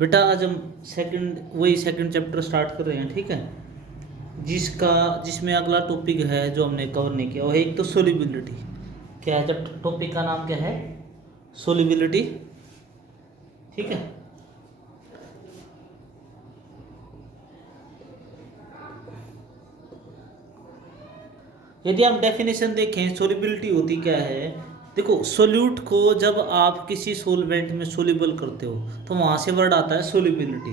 बेटा आज हम सेकंड चैप्टर स्टार्ट कर रहे हैं, ठीक है। जिसमें अगला टॉपिक है जो हमने कवर नहीं किया वो है एक तो सोलिबिलिटी। क्या है चैप्टर, टॉपिक का नाम क्या है? सोलिबिलिटी, ठीक है। यदि आप डेफिनेशन देखें सोलिबिलिटी होती क्या है, देखो सोल्यूट को जब आप किसी सोलवेंट में सोल्यूबल करते हो तो वहाँ से वर्ड आता है सोलिबिलिटी।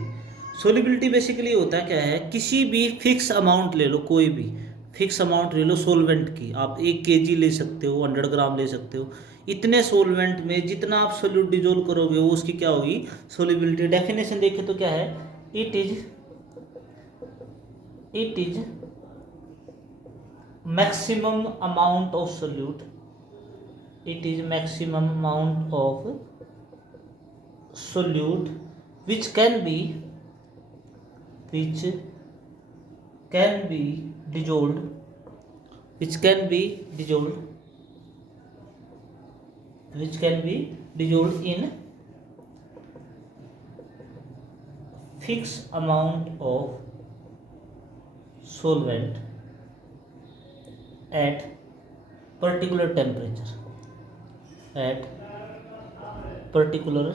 सोलिबिलिटी बेसिकली होता है क्या है, किसी भी फिक्स अमाउंट ले लो, कोई भी फिक्स अमाउंट ले लो सोलवेंट की, आप 1 kg ले सकते हो, 100 ग्राम ले सकते हो। इतने सोलवेंट में जितना आप सोल्यूट डिजोल्व करोगे वो उसकी क्या होगी, सोलिबिलिटी। डेफिनेशन देखें तो क्या है, it is maximum amount of solute, it is maximum amount of solute which can be dissolved, which can be dissolved in fixed amount of solvent at particular temperature, at particular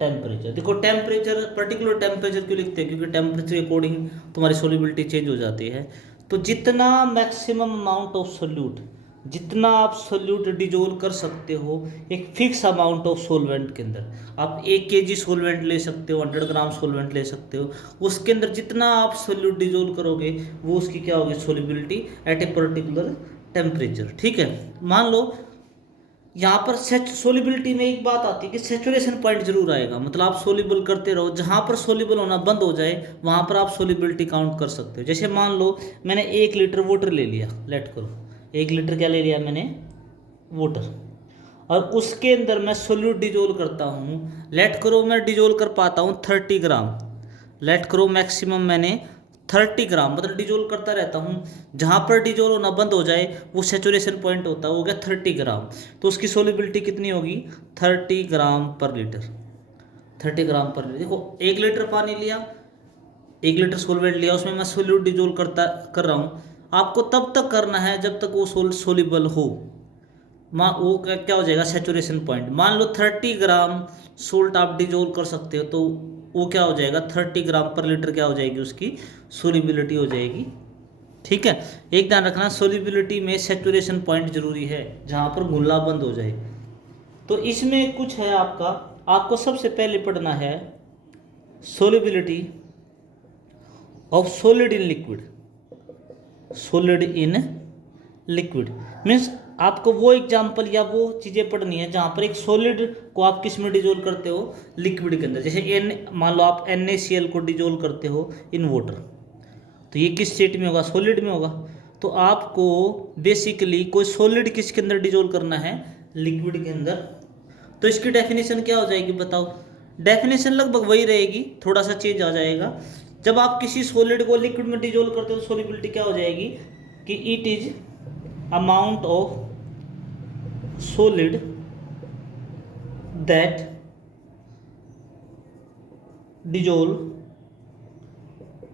temperature. देखो temperature, particular temperature क्यों लिखते हैं, क्योंकि temperature के according तुम्हारी solubility change हो जाती है। तो जितना मैक्सिमम अमाउंट ऑफ सोल्यूट, जितना आप सोल्यूट डिजोल्व कर सकते हो एक फिक्स अमाउंट ऑफ सोलवेंट के अंदर, आप 1 kg सोलवेंट ले सकते हो, 100 ग्राम सोलवेंट ले सकते हो, उसके अंदर जितना आप सोल्यूट डिजोल्व करोगे वो उसकी क्या होगी, solubility at a particular temperature, ठीक है। मान लो यहाँ पर सोलिबिलिटी में एक बात आती है कि सेचुरेशन पॉइंट जरूर आएगा, मतलब आप सोलिबल करते रहो, जहाँ पर सोलिबल होना बंद हो जाए वहाँ पर आप सोलिबिलिटी काउंट कर सकते हो। जैसे मान लो मैंने 1 लीटर वाटर ले लिया, लेट करो 1 लीटर क्या ले लिया मैंने, वाटर, और उसके अंदर मैं सोल्यूट डिजोल्व करता हूँ, लेट करो मैं डिजोल्व कर पाता हूँ 30 ग्राम, लेट करो मैक्सिमम मैंने 30 ग्राम, मतलब डिजोल्व करता रहता हूँ, जहाँ पर डिजोल्व होना बंद हो जाए वो सेचुरेशन पॉइंट होता है, हो गया 30 ग्राम। तो उसकी सोलिबिलिटी कितनी होगी, 30 ग्राम पर लीटर, 30 ग्राम पर लीटर। देखो 1 लीटर पानी लिया, 1 लीटर सोलवेंट लिया, उसमें मैं सोल्यूट डिजोल्व कर रहा हूँ। आपको तब तक करना है जब तक वो सोलिबल हो, वो क्या हो जाएगा, सेचुरेशन पॉइंट। मान लो 30 ग्राम सोल्ट आप डिजोल्व कर सकते हो, तो वो क्या हो जाएगा, 30 ग्राम पर लीटर क्या हो जाएगी, उसकी सोलिबिलिटी हो जाएगी, ठीक है। एक ध्यान रखना, सोलिबिलिटी में सेचुरेशन पॉइंट जरूरी है जहाँ पर घुलना बंद हो जाए। तो इसमें कुछ है आपको सबसे पहले पढ़ना है solubility of solid in liquid. Solid in liquid means आपको वो एग्जाम्पल या वो चीज़ें पढ़नी है जहाँ पर एक सॉलिड को आप किस में डिजोल्व करते हो, लिक्विड के अंदर। जैसे मान लो आप NaCl को डिजोल्व करते हो इन वाटर, तो ये किस स्टेट में होगा, सॉलिड में होगा। तो आपको बेसिकली कोई सॉलिड किसके अंदर डिजोल्व करना है, लिक्विड के अंदर। तो इसकी डेफिनेशन क्या हो जाएगी बताओ, डेफिनेशन लगभग वही रहेगी, थोड़ा सा चेंज आ जाएगा। जब आप किसी सॉलिड को लिक्विड में डिजोल्व करते हो तो सोलिबिलिटी क्या हो जाएगी कि it is amount of solid that dissolve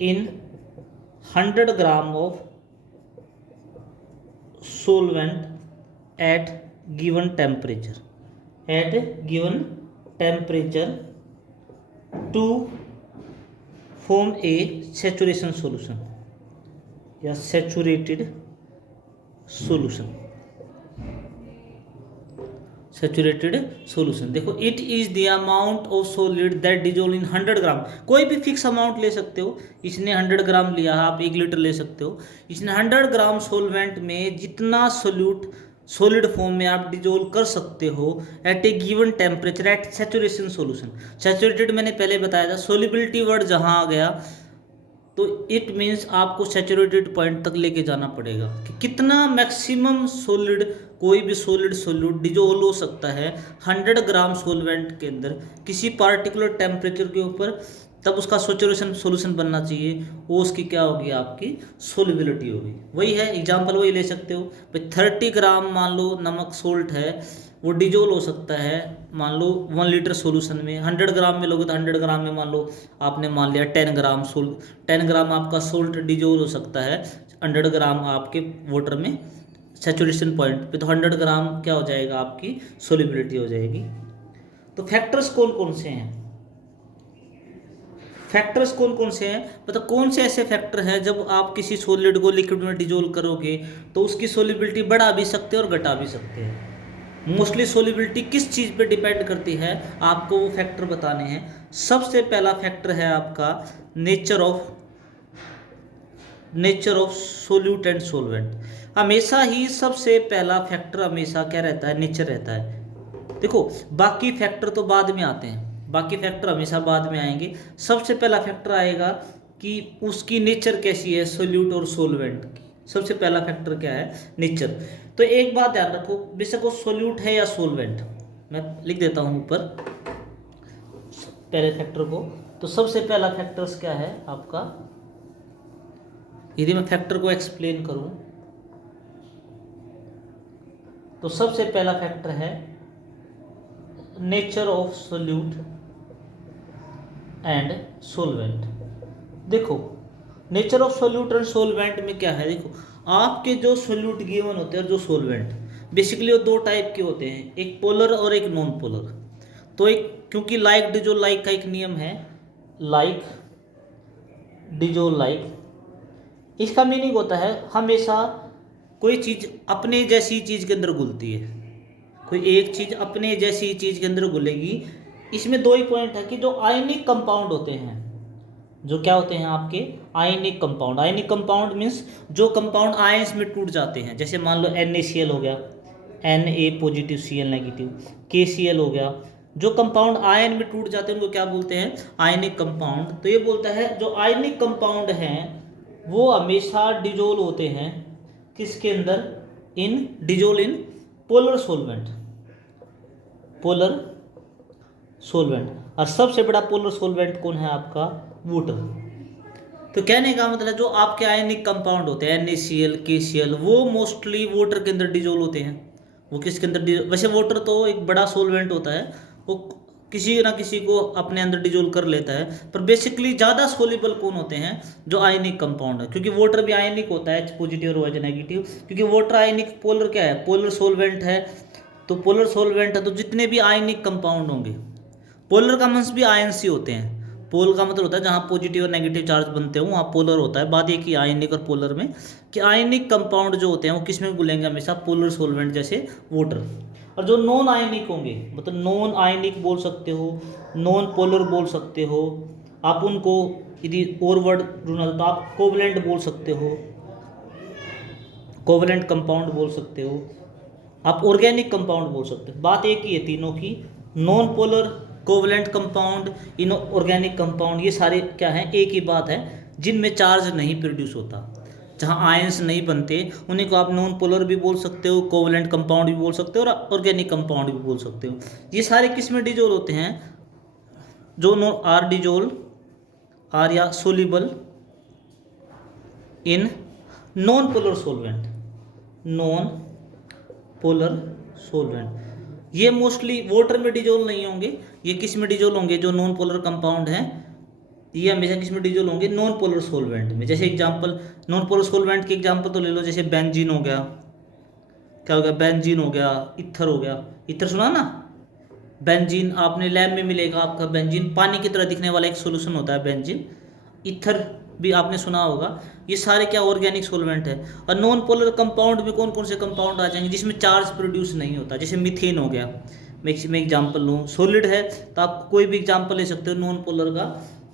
in 100 gram of solvent at given temperature, to form a saturation solution या saturated solution, सैचुरेटेड सॉल्यूशन। देखो it is the amount of solid that dissolve in 100 ग्राम, कोई भी fix amount ले सकते हो। इसने 100 ग्राम लिया, आप 1 लीटर ले सकते हो। इसने 100 ग्राम सोलवेंट में जितना सॉलिड फॉर्म में आप डिजोल्व कर सकते हो at a given temperature at saturation solution. Saturated मैंने पहले बताया था, सोलिबिलिटी वर्ड जहाँ आ गया तो इट मीन्स आपको सैचुरेटेड पॉइंट तक लेके जाना पड़ेगा कि कितना मैक्सिमम सॉलिड, कोई भी सॉलिड सोल्यूट डिजोल्व हो सकता है 100 ग्राम सोलवेंट के अंदर किसी पार्टिकुलर टेम्परेचर के ऊपर, तब उसका सैचुरेशन सॉल्यूशन बनना चाहिए, वो उसकी क्या होगी, आपकी सोलिबिलिटी होगी। वही है एग्जांपल, वही ले सकते हो भाई 30 ग्राम मान लो नमक सोल्ट है, वो डिजोल हो सकता है मान लो 1 लीटर सॉल्यूशन में। 100 ग्राम में लोगे तो 100 ग्राम में मान लो आपने मान लिया 10 ग्राम आपका सोल्ट डिजोल हो सकता है 100 ग्राम आपके वाटर में सैचुरेशन पॉइंट पे, तो 100 ग्राम क्या हो जाएगा आपकी सोलिबिलिटी हो जाएगी। तो फैक्टर्स कौन कौन से हैं, फैक्टर्स कौन कौन से हैं, मतलब कौन से ऐसे फैक्टर हैं जब आप किसी सॉलिड को लिक्विड में डिजोल्व करोगे तो उसकी सोलिबिलिटी बढ़ा भी सकते हैं और घटा भी सकते हैं। मोस्टली सोलिबिलिटी किस चीज़ पे डिपेंड करती है, आपको वो फैक्टर बताने हैं। सबसे पहला फैक्टर है आपका nature of solute and solvent. हमेशा ही सबसे पहला फैक्टर हमेशा क्या रहता है, नेचर रहता है। देखो बाकी फैक्टर तो बाद में आते हैं, बाकी फैक्टर हमेशा बाद में आएंगे। सबसे पहला फैक्टर आएगा कि उसकी नेचर कैसी है, सोल्यूट और सोलवेंट की। सबसे पहला फैक्टर क्या है, नेचर। तो एक बात ध्यान रखो, बेशक वो सोल्यूट है या सोलवेंट, मैं लिख देता हूँ ऊपर पहले फैक्टर को। तो सबसे पहला फैक्टर्स क्या है आपका, यदि मैं फैक्टर को एक्सप्लेन करूं तो सबसे पहला फैक्टर है nature of solute and solvent. देखो nature of solute and solvent में क्या है, देखो आपके जो सोल्यूट गिवन होते हैं, जो सोलवेंट बेसिकली वो दो टाइप के होते हैं, एक पोलर और एक नॉन पोलर। तो एक क्योंकि लाइक डिजोल लाइक का एक नियम है, लाइक डिजोल लाइक, इसका मीनिंग होता है हमेशा कोई चीज़ अपने जैसी चीज़ के अंदर घुलती है, कोई एक चीज़ अपने जैसी चीज़ के अंदर घुलेगी। इसमें दो ही पॉइंट है कि जो आयनिक कंपाउंड होते हैं, जो क्या होते हैं आपके ionic compound. Ionic compound means जो कंपाउंड आयंस में टूट जाते हैं, जैसे मान लो NaCl हो गया, Na positive Cl negative, KCl हो गया। जो कंपाउंड आयन में टूट जाते हैं उनको क्या बोलते हैं, आयनिक कंपाउंड। तो ये बोलता है जो आयनिक कंपाउंड हैं वो हमेशा डिजोल्व होते हैं किसके अंदर, dissolve in polar solvent, polar solvent. और सबसे बड़ा पोलर सोलवेंट कौन है आपका, वाटर। तो कहने का मतलब जो आपके आयनिक कंपाउंड होते हैं NaCl KCl वो मोस्टली वाटर के अंदर डिजोल्व होते हैं। वो किसके अंदर, वैसे वाटर तो एक बड़ा सोलवेंट होता है, वो किसी ना किसी को अपने अंदर डिजोल्व कर लेता है, पर बेसिकली ज़्यादा सोल्यूबल कौन होते हैं, जो आयनिक कंपाउंड है। क्योंकि वाटर भी आयनिक होता है, H पॉजिटिव और OH नेगेटिव, क्योंकि वाटर आयनिक, पोलर क्या है, पोलर सोलवेंट है। तो पोलर सोलवेंट है तो जितने भी आयनिक कंपाउंड होंगे, पोलर का मींस भी आयंस ही होते हैं। पोल का मतलब होता है जहाँ पॉजिटिव और नेगेटिव चार्ज बनते हो वहाँ पोलर होता है। बात एक ही आयनिक और पोलर में कि आयनिक कंपाउंड जो होते हैं वो किस में घुलेंगे, हमेशा पोलर सोलवेंट जैसे वाटर। और जो नॉन आयनिक होंगे, मतलब नॉन आयनिक बोल सकते हो, नॉन पोलर बोल सकते हो आप उनको, यदि और वर्ड ढूंढना तो आप कोवलेंट बोल सकते हो, कोवलेंट कंपाउंड बोल सकते हो, आप ऑर्गेनिक कंपाउंड बोल सकते हो। बात एक ही है तीनों की, non polar, covalent compound, inorganic compound, ये सारे क्या हैं, एक ही बात है, जिनमें चार्ज नहीं प्रोड्यूस होता, जहाँ आयंस नहीं बनते उन्हीं को आप नॉन पोलर भी बोल सकते हो, कोवलेंट कंपाउंड भी बोल सकते हो और ऑर्गेनिक कंपाउंड भी बोल सकते हो। ये सारे किस में डिजोल्व होते हैं, जो आर डिजोल्व, आर या soluble in non polar solvent, non polar solvent. ये मोस्टली वाटर में डिजोल्व नहीं होंगे, ये किस में डिजोल्व होंगे, जो नॉन पोलर कंपाउंड हैं ये हमेशा किस में डिजोल्व होंगे, नॉन पोलर सोलवेंट में। जैसे एग्जांपल नॉन पोलर सोलवेंट के एग्जांपल तो ले लो, जैसे बेंजीन हो गया, क्या हो गया, बेंजीन हो गया, इथर हो गया, इथर सुना ना, बेंजीन आपने लैब में मिलेगा आपका, बेंजीन पानी की तरह दिखने वाला एक सोल्यूशन होता है बेंजीन। इथर भी आपने सुना होगा। ये सारे क्या ऑर्गेनिक सोलवेंट है। और नॉन पोलर कंपाउंड में कौन कौन से कंपाउंड आ जाएंगे, जिसमें चार्ज प्रोड्यूस नहीं होता, जैसे मीथेन हो गया। मैं एग्जांपल लूँ, सॉलिड है तो आप कोई भी एग्जांपल ले सकते हो नॉन पोलर का,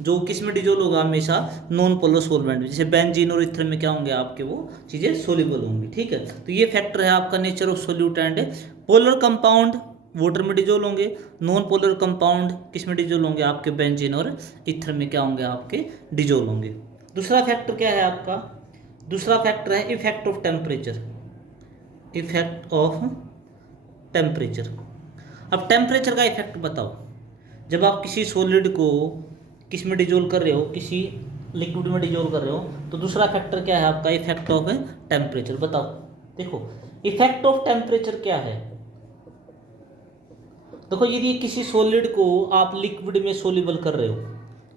जो किस में डिजोल्व होगा, हमेशा नॉन पोलर सोलवेंट में। जैसे बेंजीन और इथर में क्या होंगे आपके, वो चीज़ें सोल्यूबल होंगी, ठीक है। तो ये फैक्टर है आपका nature of solute and polar compound water में डिजोल्व होंगे, नॉन पोलर कंपाउंड किस में डिजोल्व होंगे, आपके बेंजीन और इथर में क्या होंगे, आपके डिजोल्व होंगे। दूसरा फैक्टर क्या है आपका, दूसरा फैक्टर है effect of temperature, effect of temperature. अब टेम्परेचर का इफेक्ट बताओ, जब आप किसी सॉलिड को किस में डिजोल्व कर रहे हो, किसी लिक्विड में डिजोल्व कर रहे हो, तो दूसरा फैक्टर क्या है आपका, इफेक्ट ऑफ टेम्परेचर। बताओ, देखो इफेक्ट ऑफ टेम्परेचर क्या है, देखो यदि किसी सॉलिड को आप लिक्विड में सोल्यूबल कर रहे हो,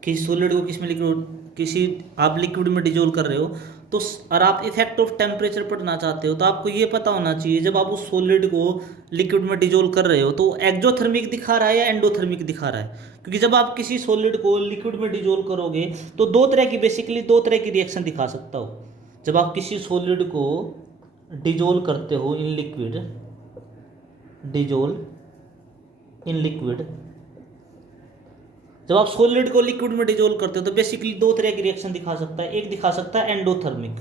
किसी सॉलिड को किस में लिक्विड, किसी आप लिक्विड में डिजोल्व कर रहे हो, तो और आप इफेक्ट ऑफ टेम्परेचर पढ़ना चाहते हो तो आपको ये पता होना चाहिए जब आप उस सॉलिड को लिक्विड में डिजोल्व कर रहे हो तो एक्जोथर्मिक दिखा रहा है या एंडोथर्मिक दिखा रहा है। क्योंकि जब आप किसी सॉलिड को लिक्विड में डिजोल्व करोगे तो दो तरह की रिएक्शन दिखा सकता हो। जब आप किसी सॉलिड को डिजोल्व करते हो in liquid, dissolve in liquid, जब आप सॉलिड को लिक्विड में डिजोल्व करते हो तो बेसिकली दो तरह की रिएक्शन दिखा सकता है। एक दिखा सकता है एंडोथर्मिक,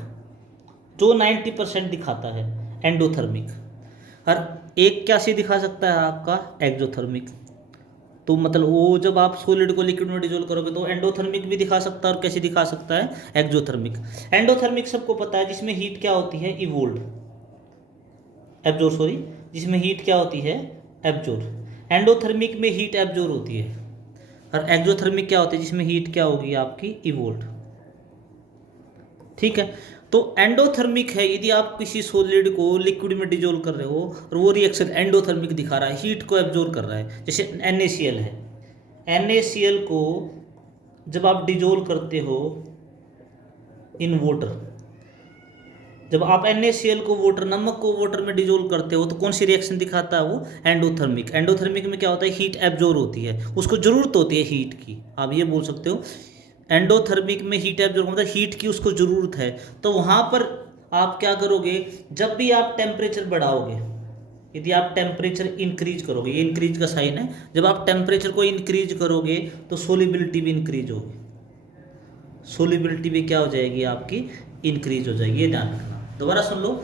जो 90% दिखाता है एंडोथर्मिक, और एक क्या सी दिखा सकता है आपका एक्जोथर्मिक। तो मतलब वो जब आप सॉलिड को लिक्विड में डिजोल्व करोगे तो एंडोथर्मिक भी दिखा सकता है और कैसे दिखा सकता है एक्जोथर्मिक। एंडोथर्मिक सबको पता है जिसमें हीट क्या होती है इवोल्ड, एब्जॉर्ब सॉरी, जिसमें हीट क्या होती है एब्जॉर्ब। एंडोथर्मिक में हीट एब्जॉर्ब होती है और एक्जोथर्मिक क्या होती है जिसमें हीट क्या होगी आपकी इवोल्ड। ठीक है, तो एंडोथर्मिक है यदि आप किसी सॉलिड को लिक्विड में डिजोल्व कर रहे हो और वो रिएक्शन एंडोथर्मिक दिखा रहा है, हीट को एब्जॉर्ब कर रहा है। जैसे NaCl है, NaCl को जब आप डिजोल्व करते हो इन वाटर, जब आप NaCl को वाटर, नमक को वाटर में डिजोल्व करते हो तो कौन सी रिएक्शन दिखाता है वो एंडोथर्मिक। एंडोथर्मिक में क्या होता है हीट एब्जॉर्ब होती है, उसको जरूरत होती है हीट की। आप ये बोल सकते हो एंडोथर्मिक में हीट एब्जॉर्ब मतलब हीट की उसको ज़रूरत है। तो वहाँ पर आप क्या करोगे, जब भी आप टेम्परेचर बढ़ाओगे, यदि आप टेम्परेचर इंक्रीज करोगे, ये इंक्रीज का साइन है, जब आप टेम्परेचर को इंक्रीज करोगे तो सोलिबिलिटी भी इंक्रीज होगी, सोलिबिलिटी भी क्या हो जाएगी आपकी इंक्रीज हो जाएगी। ये ध्यान रखना। दोबारा सुन लो,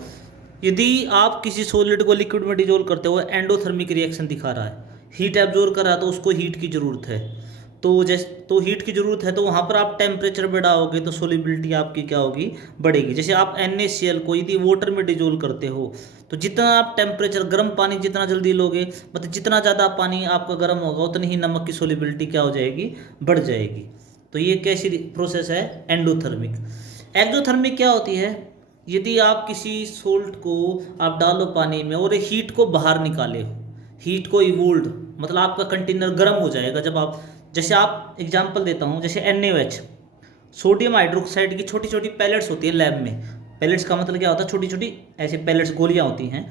यदि आप किसी सॉलिड को लिक्विड में डिजोल्व करते हो एंडोथर्मिक रिएक्शन दिखा रहा है, हीट एब्जॉर्ब कर रहा है तो उसको हीट की ज़रूरत है, तो हीट की ज़रूरत है तो वहाँ पर आप टेम्परेचर बढ़ाओगे तो सोलिबिलिटी आपकी क्या होगी बढ़ेगी। जैसे आप NaCl को यदि वाटर में डिजोल्व करते हो तो जितना आप टेम्परेचर, गर्म पानी जितना जल्दी लोगे, मतलब जितना ज़्यादा पानी आपका गर्म होगा उतनी ही नमक की सोलिबिलिटी क्या हो जाएगी बढ़ जाएगी। तो ये कैसी प्रोसेस है एंडोथर्मिक। एक्जोथर्मिक क्या होती है, यदि आप किसी सोल्ट को आप डालो पानी में और हीट को बाहर निकाले हो, हीट को इवोल्ड मतलब आपका कंटेनर गर्म हो जाएगा। जब आप, जैसे आप एग्जांपल देता हूँ, जैसे NaOH सोडियम हाइड्रोक्साइड की छोटी छोटी पैलेट्स होती है लैब में। पैलेट्स का मतलब क्या होता है, छोटी छोटी ऐसे पैलेट्स, गोलियाँ होती हैं।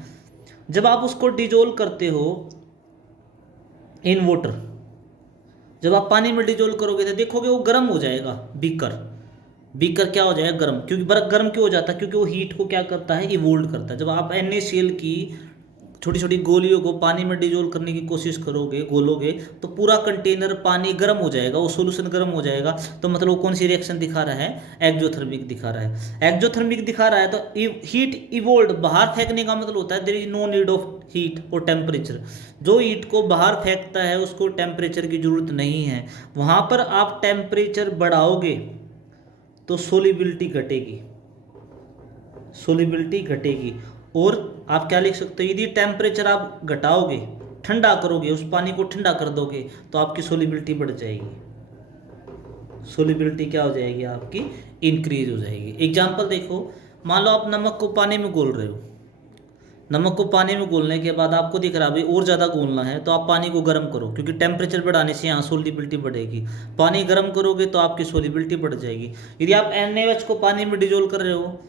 जब आप उसको डिजोल्व करते हो इन वाटर, जब आप पानी में डिजोल्व करोगे तो देखोगे वो गर्म हो जाएगा। बीकर क्या हो जाएगा गर्म, क्योंकि बर्फ गर्म क्यों हो जाता है, क्योंकि वो हीट को क्या करता है इवोल्ड करता है। जब आप NaCl की छोटी छोटी गोलियों को पानी में डिजोल्व करने की कोशिश करोगे, घोलोगे, तो पूरा कंटेनर पानी गर्म हो जाएगा, वो सॉल्यूशन गर्म हो जाएगा। तो मतलब वो कौन सी रिएक्शन दिखा रहा है एक्जोथर्मिक दिखा रहा है। एक्जोथर्मिक दिखा रहा है तो हीट इवोल्ड, बाहर फेंकने का मतलब होता है there is no need of heat और टेम्परेचर। जो हीट को बाहर फेंकता है उसको टेम्परेचर की जरूरत नहीं है। वहाँ पर आप टेम्परेचर बढ़ाओगे तो सोलिबिलिटी घटेगी, सोलिबिलिटी घटेगी। और आप क्या लिख सकते हो, यदि टेम्परेचर आप घटाओगे, ठंडा करोगे, उस पानी को ठंडा कर दोगे तो आपकी सोलिबिलिटी बढ़ जाएगी, सोलिबिलिटी क्या हो जाएगी आपकी इंक्रीज हो जाएगी। एग्जांपल देखो, मान लो आप नमक को पानी में घोल रहे हो, नमक को पानी में घोलने के बाद आपको दिख रहा है भाई और ज़्यादा घोलना है तो आप पानी को गर्म करो, क्योंकि टेम्परेचर बढ़ाने से यहाँ सोलिबिलिटी बढ़ेगी। पानी गर्म करोगे तो आपकी सोलिबिलिटी बढ़ जाएगी। यदि आप NaOH को पानी में डिजोल्व कर रहे हो,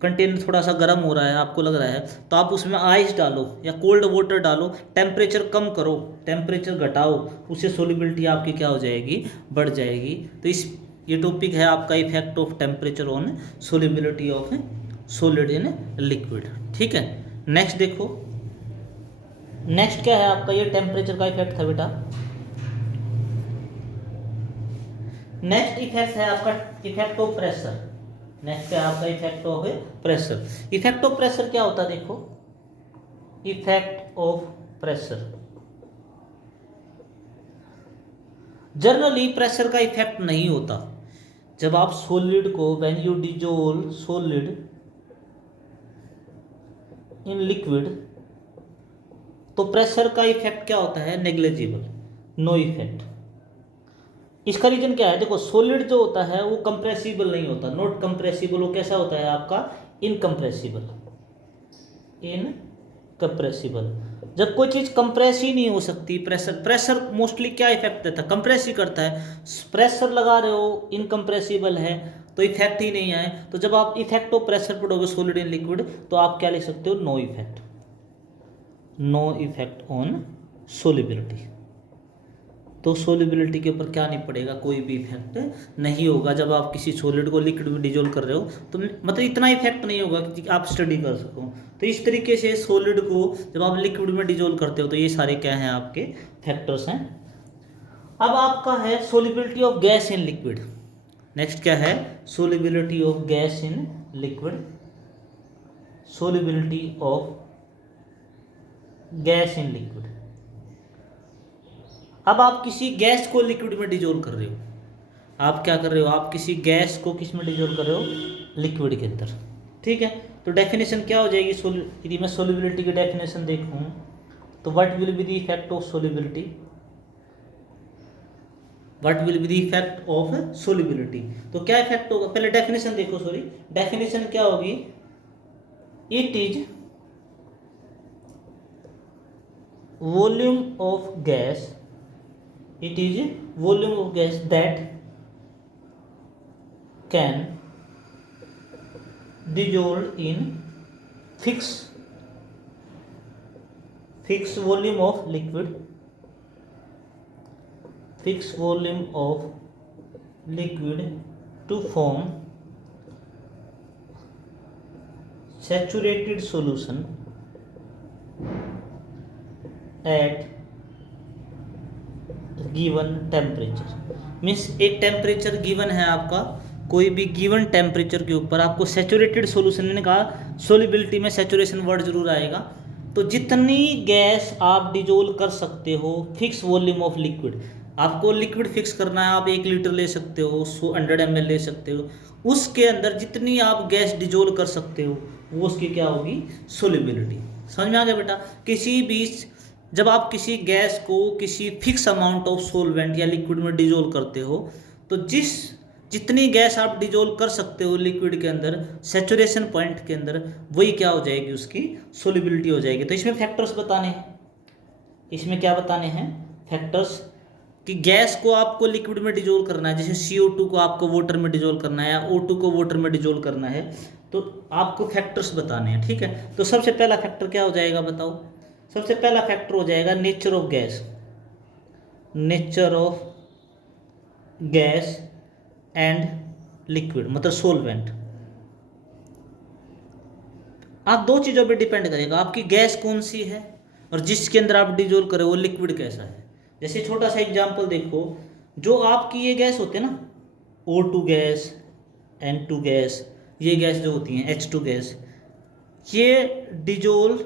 कंटेनर थोड़ा सा गर्म हो रहा है, आपको लग रहा है, तो आप उसमें आइस डालो या कोल्ड वाटर डालो, टेम्परेचर कम करो, टेम्परेचर घटाओ, उससे सोलिबिलिटी आपकी क्या हो जाएगी बढ़ जाएगी। तो ये टॉपिक है आपका effect of temperature on solubility of solid in liquid. ठीक है, नेक्स्ट देखो, नेक्स्ट क्या है आपका, ये टेम्परेचर का इफेक्ट था बेटा। नेक्स्ट इफेक्ट है आपका इफेक्ट ऑफ प्रेशर। नेक्स्ट है आपका effect of pressure. Effect of pressure क्या होता है देखो, effect of pressure, generally pressure का इफेक्ट नहीं होता। जब आप सॉलिड को, when you dissolve solid in liquid, तो प्रेशर का इफेक्ट क्या होता है नेग्लिजिबल, नो इफेक्ट। इसका रीजन क्या है, देखो सॉलिड जो होता है वो कंप्रेसिबल नहीं होता, नॉट कंप्रेसिबल। वो कैसा होता है आपका इनकंप्रेसिबल, इनकंप्रेसिबल। जब कोई चीज़ कंप्रेस ही नहीं हो सकती, प्रेशर मोस्टली क्या इफेक्ट देता है, कंप्रेस ही करता है। प्रेशर लगा रहे हो, इनकम्प्रेसिबल है तो इफेक्ट ही नहीं आए। तो जब आप इफेक्ट ऑफ प्रेशर पढ़ोगे सॉलिड इन लिक्विड तो आप क्या लिख सकते हो, no effect, no effect on solubility. तो सोलिबिलिटी के ऊपर क्या नहीं पड़ेगा, कोई भी इफेक्ट नहीं होगा। जब आप किसी सॉलिड को लिक्विड में डिजोल्व कर रहे हो तो मतलब इतना इफेक्ट नहीं होगा कि आप स्टडी कर सको। तो इस तरीके से सॉलिड को जब आप लिक्विड में डिजोल्व करते हो तो ये सारे क्या हैं, आपके फैक्टर्स हैं। अब आपका है solubility of gas in liquid. Next क्या है, solubility of gas in liquid, solubility of gas in liquid. अब आप किसी गैस को लिक्विड में डिजोल्व कर रहे हो, आप क्या कर रहे हो, आप किसी गैस को किस में डिजोल्व कर रहे हो, लिक्विड के अंदर, ठीक है। तो डेफिनेशन क्या हो जाएगी, यदि मैं सोलिबिलिटी की डेफिनेशन देखूं तो what will be the effect of solubility, what will be the effect of solubility. तो क्या इफेक्ट होगा, पहले डेफिनेशन देखो, सॉरी डेफिनेशन क्या होगी, it is volume of gas, it is volume of gas that can dissolve in fixed volume of liquid, fixed volume of liquid to form saturated solution at given temperature. Means एक temperature given है आपका, कोई भी given temperature के ऊपर आपको saturated solution, मैंने कहा सोलिबिलिटी में सैचुरेशन वर्ड जरूर आएगा। तो जितनी गैस आप डिजोल्व कर सकते हो, फिक्स वॉल्यूम ऑफ लिक्विड, आपको लिक्विड फिक्स करना है, आप 1 लीटर ले सकते हो, 100 ml ले सकते हो, उसके अंदर जितनी आप गैस डिजोल्व कर सकते हो वो उसकी क्या होगी, सोलिबिलिटी। समझ में आ गया बेटा। किसी भी जब आप किसी गैस को किसी फिक्स अमाउंट ऑफ सोलवेंट या लिक्विड में डिजोल्व करते हो तो जितनी गैस आप डिजोल्व कर सकते हो लिक्विड के अंदर सैचुरेशन पॉइंट के अंदर, वही क्या हो जाएगी, उसकी सोलिबिलिटी हो जाएगी। तो इसमें फैक्टर्स बताने हैं, इसमें क्या बताने हैं, फैक्टर्स, कि गैस को आपको लिक्विड में डिजोल्व करना है, जैसे CO2 को आपको वाटर में डिजोल्व करना है या O2 को वाटर में डिजोल्व करना है, तो आपको फैक्टर्स बताने हैं, ठीक है। तो सबसे पहला फैक्टर क्या हो जाएगा, बताओ। सबसे पहला फैक्टर हो जाएगा nature of gas, nature of gas and liquid, मतलब सोलवेंट। आप दो चीज़ों पे डिपेंड करेगा, आपकी गैस कौन सी है और जिसके अंदर आप डिजोल्व करें वो लिक्विड कैसा है। जैसे छोटा सा एग्जांपल देखो, जो आपकी ये गैस होते हैं ना, O2 गैस, N2 गैस, ये गैस जो होती हैं H2 गैस, ये dissolve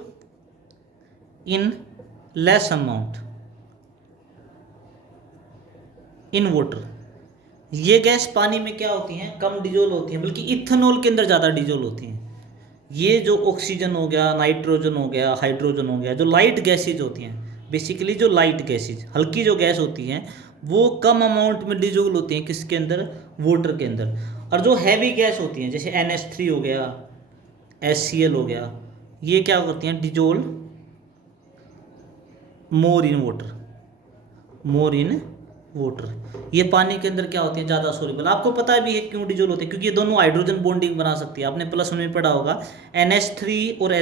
in less amount in water. ये गैस पानी में क्या होती हैं, कम डिजोल्व होती हैं, बल्कि इथेनॉल के अंदर ज़्यादा डिजोल्व होती हैं। ये जो ऑक्सीजन हो गया, नाइट्रोजन हो गया, हाइड्रोजन हो गया, जो लाइट गैसेज होती हैं, बेसिकली जो लाइट गैसेज, हल्की जो गैस होती हैं, वो कम अमाउंट में डिजोल्व होती हैं, किसके अंदर, वाटर के अंदर। और जो हैवी गैस होती हैं, जैसे NH3 हो गया, HCl हो गया, ये क्या करती हैं, dissolve more in water, more in water. ये पानी के अंदर क्या होती है, ज़्यादा सोल्यूबल। आपको पता भी है क्यों डिजोल्व होते हैं, क्योंकि ये दोनों हाइड्रोजन बॉन्डिंग बना सकती है। आपने प्लस में पढ़ा होगा NH3 और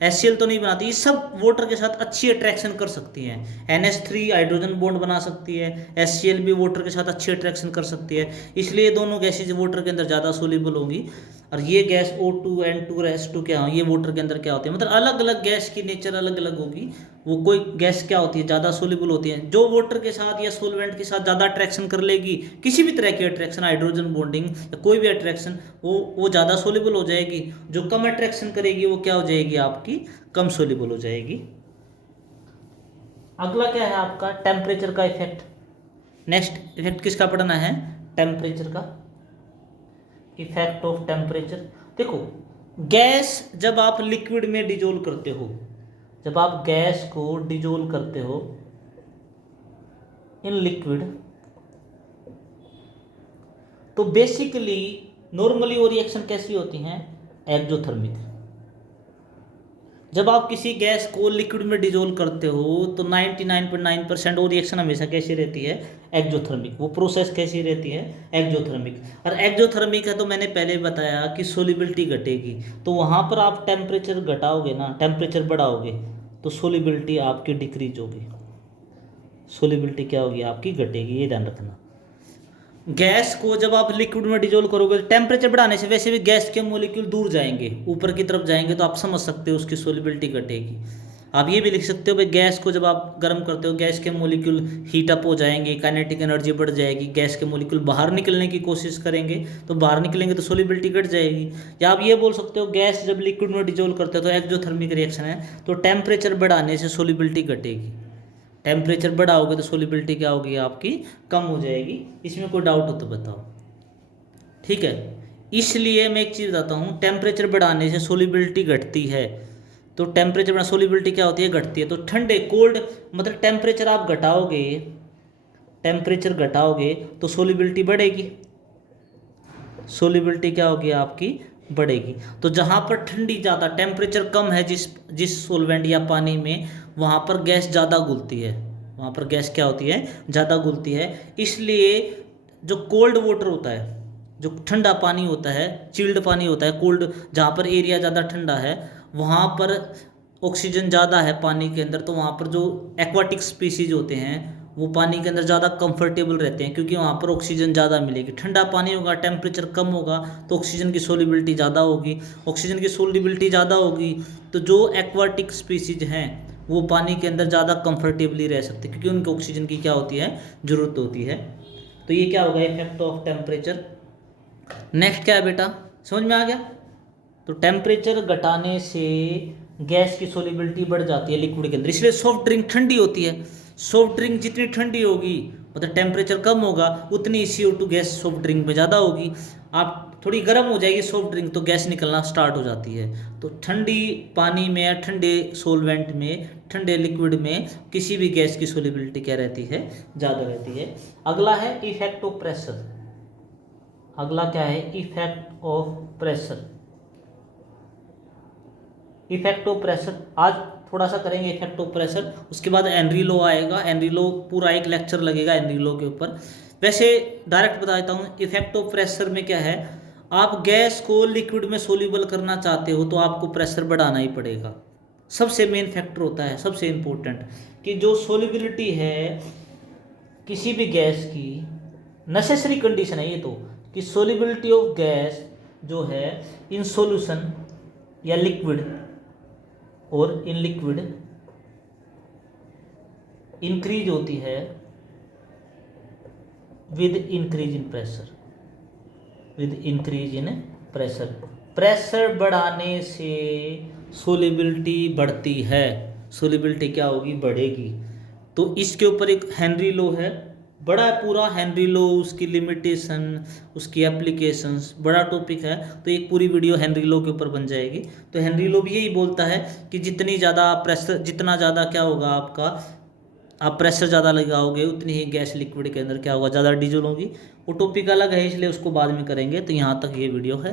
HCl तो नहीं बनाती, ये सब वाटर के साथ अच्छी अट्रैक्शन कर सकती हैं। NH3 हाइड्रोजन बॉन्ड बना सकती है, HCl भी वाटर के साथ अच्छी अट्रैक्शन कर सकती है, इसलिए दोनों गैसेज वाटर के अंदर ज़्यादा सोल्यूबल होंगी। और ये गैस O2, N2 और H2 क्या हो, ये वाटर के अंदर क्या होती है, मतलब अलग अलग गैस की नेचर अलग अलग होगी। वो कोई गैस क्या होती है, ज़्यादा सोल्यूबल होती है, जो वाटर के साथ या सोलवेंट के साथ ज़्यादा अट्रैक्शन कर लेगी, किसी भी तरह की अट्रैक्शन, हाइड्रोजन बॉन्डिंग या कोई भी अट्रैक्शन, वो ज़्यादा सोल्यूबल हो जाएगी। जो कम अट्रैक्शन करेगी वो क्या हो जाएगी, आपकी कम सोल्यूबल हो जाएगी। अगला क्या है आपका, टेम्परेचर का इफेक्ट। नेक्स्ट इफेक्ट किसका पढ़ना है, टेम्परेचर का, इफेक्ट ऑफ टेम्परेचर। देखो, गैस जब आप लिक्विड में डिजोल्व करते हो, जब आप गैस को डिजोल्व करते हो इन लिक्विड, तो बेसिकली नॉर्मली वो रिएक्शन कैसी होती हैं, एक्जोथर्मिक। जब आप किसी गैस को लिक्विड में डिजोल्व करते हो तो 99.9% वो रिएक्शन हमेशा कैसी रहती है, एक्जोथर्मिक। वो प्रोसेस कैसी रहती है, एक्जोथर्मिक। और एक्जोथर्मिक है तो मैंने पहले बताया कि सोलिबिलिटी घटेगी, तो वहाँ पर आप टेम्परेचर घटाओगे ना, टेम्परेचर बढ़ाओगे तो सोलिबिलिटी आपकी डिक्रीज होगी, सोलिबिलिटी क्या होगी आपकी, घटेगी। ये ध्यान रखना। गैस को जब आप लिक्विड में डिजोल्व करोगे टेम्परेचर बढ़ाने से वैसे भी गैस के मोलिक्यूल दूर जाएंगे, ऊपर की तरफ जाएंगे, तो आप समझ सकते हो उसकी सोलिबिलिटी घटेगी। आप ये भी लिख सकते हो भाई गैस को जब आप गर्म करते हो गैस के मोलिक्यूल हीट अप हो जाएंगे, काइनेटिक एनर्जी बढ़ जाएगी, गैस के मोलिक्यूल बाहर निकलने की कोशिश करेंगे, तो बाहर निकलेंगे तो सोलिबिलिटी घट जाएगी। या आप ये बोल सकते हो गैस जब लिक्विड में डिजोल्व करते हो तो एक्जोथर्मिक रिएक्शन है, तो टेम्परेचर बढ़ाने से सोलिबिलिटी घटेगी। टेम्परेचर बढ़ाओगे तो सोलिबिलिटी क्या होगी आपकी, कम हो जाएगी। इसमें कोई डाउट हो तो बताओ, ठीक है। इसलिए मैं एक चीज़ बताता हूँ, टेम्परेचर बढ़ाने से सोलिबिलिटी घटती है, तो टेम्परेचर बढ़ा सोलिबिलिटी क्या होती है, घटती है। तो ठंडे कोल्ड मतलब टेम्परेचर आप घटाओगे, टेम्परेचर घटाओगे तो सोलिबिलिटी बढ़ेगी, सोलिबिलिटी क्या होगी आपकी, बढ़ेगी। तो जहाँ पर ठंडी ज़्यादा टेम्परेचर कम है जिस सोलवेंट या पानी में, वहाँ पर गैस ज़्यादा घुलती है, वहाँ पर गैस क्या होती है, ज़्यादा घुलती है। इसलिए जो कोल्ड वाटर होता है, जो ठंडा पानी होता है, चिल्ड पानी होता है, कोल्ड जहाँ पर एरिया ज़्यादा ठंडा है वहाँ पर ऑक्सीजन ज़्यादा है पानी के अंदर, तो वहाँ पर जो एक्वाटिक स्पीसीज होते हैं वो पानी के अंदर ज़्यादा कंफर्टेबल रहते हैं, क्योंकि वहाँ पर ऑक्सीजन ज़्यादा मिलेगी। ठंडा पानी होगा, टेम्परेचर कम होगा, तो ऑक्सीजन की सोलिबिलिटी ज़्यादा होगी, ऑक्सीजन की सोलिबिलिटी ज़्यादा होगी तो जो एक्वाटिक स्पीसीज हैं वो पानी के अंदर ज़्यादा कंफर्टेबली रह सकते हैं, क्योंकि उनको ऑक्सीजन की क्या होती है, ज़रूरत होती है। तो ये क्या होगा, इफेक्ट ऑफ टेम्परेचर। नेक्स्ट क्या है बेटा, समझ में आ गया। तो टेम्परेचर घटाने से गैस की सोलिबिलिटी बढ़ जाती है लिक्विड के अंदर, इसलिए सॉफ्ट ड्रिंक ठंडी होती है। सॉफ्ट ड्रिंक जितनी ठंडी होगी मतलब टेम्परेचर कम होगा, उतनी CO2 गैस सॉफ्ट ड्रिंक में ज़्यादा होगी। आप थोड़ी गर्म हो जाएगी सॉफ्ट ड्रिंक तो गैस निकलना स्टार्ट हो जाती है। तो ठंडी पानी में या ठंडे सोलवेंट में, ठंडे लिक्विड में किसी भी गैस की सोलिबिलिटी क्या रहती है, ज़्यादा रहती है। अगला है इफेक्ट ऑफ प्रेशर। अगला क्या है, effect of pressure. Effect of pressure आज थोड़ा सा करेंगे इफेक्ट ऑफ प्रेशर, उसके बाद हेनरी लॉ आएगा। हेनरी लॉ पूरा एक लेक्चर लगेगा हेनरी लॉ के ऊपर। वैसे डायरेक्ट बता देता हूँ, इफेक्ट ऑफ प्रेशर में क्या है, आप गैस को लिक्विड में सोल्यूबल करना चाहते हो तो आपको प्रेशर बढ़ाना ही पड़ेगा। सबसे मेन फैक्टर होता है, सबसे इम्पोर्टेंट, कि जो सोल्यूबिलिटी है किसी भी गैस की, नेसेसरी कंडीशन है ये तो, कि सोल्यूबिलिटी ऑफ गैस जो है इन सॉल्यूशन या लिक्विड और इन लिक्विड इंक्रीज होती है with increase in pressure, with increase in pressure. Pressure बढ़ाने से सोलिबिलिटी बढ़ती है, सोलिबिलिटी क्या होगी, बढ़ेगी। तो इसके ऊपर एक हेनरी लॉ है, बड़ा पूरा हेनरी लॉ, उसकी लिमिटेशन, उसकी एप्लीकेशंस, बड़ा टॉपिक है, तो एक पूरी वीडियो हेनरी लॉ के ऊपर बन जाएगी। तो हेनरी लॉ भी यही बोलता है कि जितनी ज़्यादा प्रेशर, जितना ज़्यादा क्या होगा आपका, आप प्रेशर ज़्यादा लगाओगे उतनी ही गैस लिक्विड के अंदर क्या होगा, ज़्यादा डिजोल्व होगी। वो टॉपिक अलग है इसलिए उसको बाद में करेंगे। तो यहाँ तक ये वीडियो है।